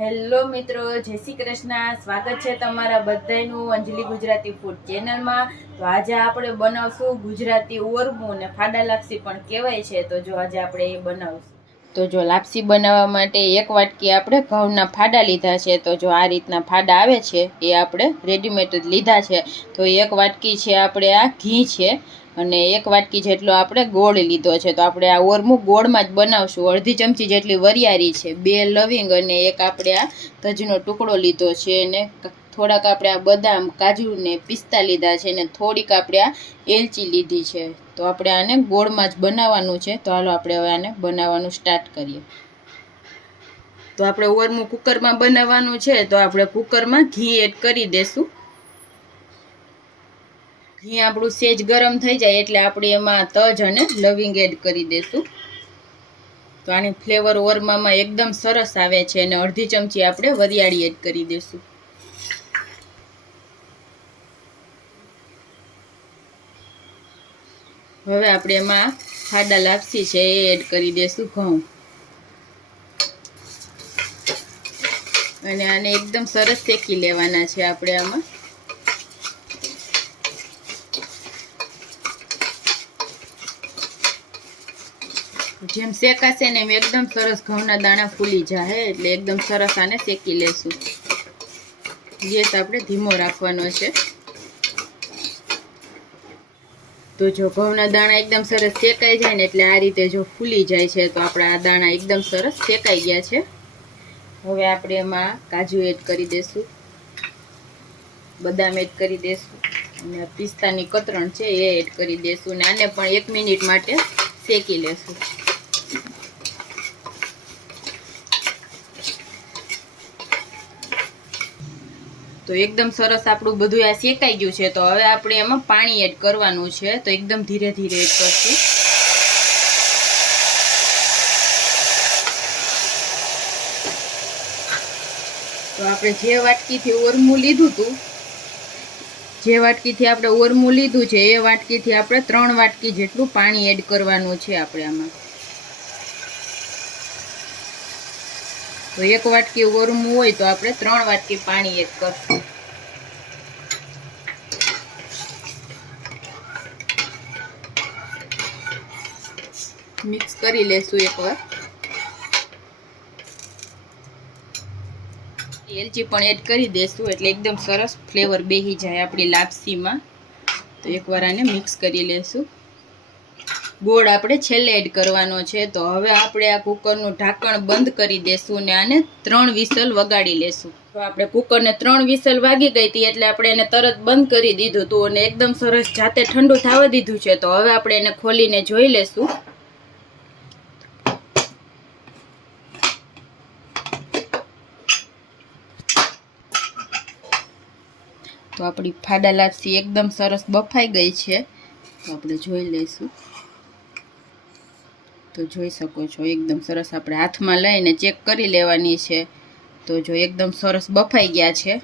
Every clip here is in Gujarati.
હેલો મિત્રો, જય શ્રી કૃષ્ણ. સ્વાગત છે તમારા બધાનું અંજલિ ગુજરાતી ફૂડ ચેનલમાં. તો આજે આપણે બનાવશું ગુજરાતી ઓરમું ને ફાડા લાપસી પણ કહેવાય છે. તો જો આજે આપણે એ બનાવશું. તો જો લાપસી બનાવવા માટે એક વાટકી આપણે ઘઉંના ફાડા લીધા છે. તો જો આ રીતના ફાડા આવે છે એ આપણે રેડીમેડ જ લીધા છે. તો એક વાટકી છે આપણે આ ઘી છે અને એક વાટકી જેટલો આપણે ગોળ લીધો છે. તો આપણે આ ઓરમું ગોળમાં જ બનાવશું. અડધી ચમચી જેટલી વરિયાળી છે, 2 લવિંગ અને એક આપણે આ તજનો ટુકડો લીધો છે અને થોડાક આપણે આ બદામ, કાજુ ને પિસ્તા લીધા છે અને થોડીક આપણે આ એલચી લીધી છે. તો આપણે આને ગોળમાં જ બનાવવાનું છે. તો હાલો આપણે હવે આને બનાવવાનું સ્ટાર્ટ કરીએ. તો આપણે ઓરમું કુકરમાં બનાવવાનું છે. તો આપણે કુકરમાં ઘી એડ કરી દેશું. ઘી આપણું સેજ ગરમ થઈ જાય એટલે આપણે એમાં તજ અને લવિંગ એડ કરી દેશું. તો આની ફ્લેવર ઓરમામાં એકદમ સરસ આવે છે અને અડધી ચમચી આપણે વરિયાળી એડ કરી દેશું. હવે આપણે એમાં ફાડા લાપસી છે એ એડ કરી દેશું ઘઉં અને આને એકદમ સરસ શેકી લેવાના છે આપણે આમાં. જેમ શેકાશે ને એમ એકદમ સરસ ઘઉંના દાણા ફૂલી જાય એટલે એકદમ સરસ આને શેકી લેશું. ગેસ આપણે ધીમો રાખવાનો છે. તો જો ઘઉંના દાણા એકદમ સરસ શેકાઈ જાય ને એટલે આ રીતે જો ફૂલી જાય છે તો આપણા આ દાણા એકદમ સરસ શેકાઈ ગયા છે. હવે આપણે એમાં કાજુ એડ કરી દેશું, બદામ એડ કરી દેશું અને પિસ્તાની કતરણ છે એ એડ કરી દેશું અને આને પણ 1 મિનિટ માટે શેકી લેશું. તો એકદમ સરસ આપણું બધું આ શેકાઈ ગયું છે. તો હવે આપણે એમાં પાણી એડ કરવાનું છે. તો એકદમ ધીરે ધીરે એડ કરશું. તો આપણે જે વાટકીથી ઓરમું લીધું હતું, જે વાટકીથી આપણે ઓરમું લીધું છે એ વાટકીથી આપણે 3 વાટકી જેટલું પાણી એડ કરવાનું છે આપણે આમાં. તો 1 વાટકી ઓરમું હોય તો આપણે 3 વાટકી પાણી એડ કરશું. મિક્સ કરી લેશું એકવાર. એલચી પણ એડ કરી દેશું એટલે એકદમ સરસ ફ્લેવર બેસી જાય આપણી લાપસીમાં. તો એકવાર આને મિક્સ કરી લેશું. ગોળ આપણે છેલ્લે એડ કરવાનો છે. તો હવે આપણે આ કુકરનું ઢાંકણ બંધ કરી દેશું અને આને 3 વિસલ વગાડી લેશું. તો આપણે કુકરને 3 વિસલ વાગી ગઈ હતી એટલે આપણે એને તરત બંધ કરી દીધું હતું અને એકદમ સરસ જાતે ઠંડુ થવા દીધું છે. તો હવે આપણે એને ખોલીને જોઈ લેશું. તો આપણી ફાડા લાપસી એકદમ સરસ બફાઈ ગઈ છે. તો આપણે જોઈ લઈશું. તો જોઈ શકો છો એકદમ સરસ આપણે હાથમાં લઈને ચેક કરી લેવાની છે. તો જો એકદમ સરસ બફાઈ ગયા છે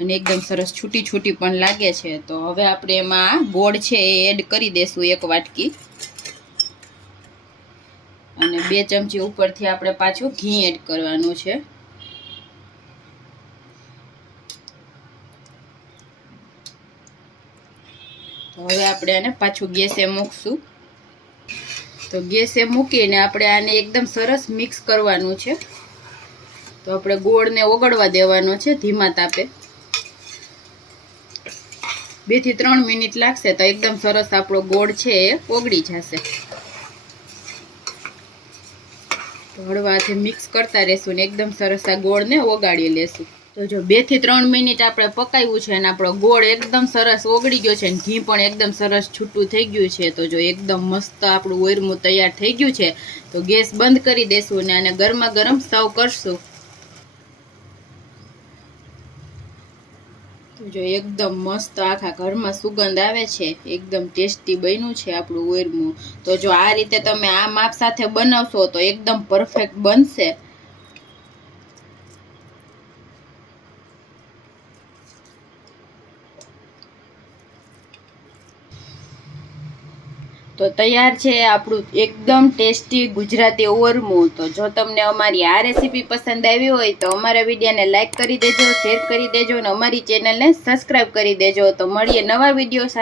અને એકદમ સરસ છૂટી છૂટી પણ લાગે છે. તો હવે આપણે એમાં ગોળ છે એ એડ કરી દેશું 1 વાટકી અને 2 ચમચી ઉપરથી આપણે પાછું ઘી એડ કરવાનું છે. તો હવે આપણે આને પાછું ગેસે મૂકશું. તો ગેસે મૂકીને આપણે આને એકદમ સરસ મિક્સ કરવાનું છે. તો આપણે ગોળને ઓગળવા દેવાનો છે ધીમા તાપે. 2 થી 3 મિનિટ લાગશે તો એકદમ સરસ આપણો ગોળ છે એ ઓગળી જશે. તો હળવાથી મિક્સ કરતા રહેશું ને એકદમ સરસ આ ગોળને ઓગાળી લેશું. તો જો 2 થી 3 મિનિટ આપણે પકાવ્યું છે અને આપણો ગોળ એકદમ સરસ ઓગળી ગયો છે અને ઘી પણ એકદમ સરસ છૂટું થઈ ગયું છે. તો જો એકદમ મસ્ત આપણું ઓરમું તૈયાર થઈ ગયું છે. તો ગેસ બંધ કરી દેશું અને આને ગરમા ગરમ સર્વ કરશું. તો જો એકદમ મસ્ત આખા ઘરમાં સુગંધ આવે છે. એકદમ ટેસ્ટી બન્યું છે આપણું ઓરમું. તો જો આ રીતે તમે આ માપ સાથે બનાવશો તો એકદમ પરફેક્ટ બનશે. તો તૈયાર છે આપણું એકદમ ટેસ્ટી ગુજરાતી ઓરમું. તો જો તમને અમારી આ રેસીપી પસંદ આવી હોય તો અમારા વિડીયોને લાઈક કરી દેજો, શેર કરી દેજો અને અમારી ચેનલને સબસ્ક્રાઈબ કરી દેજો. તો મળીએ નવા વિડીયો સાથે.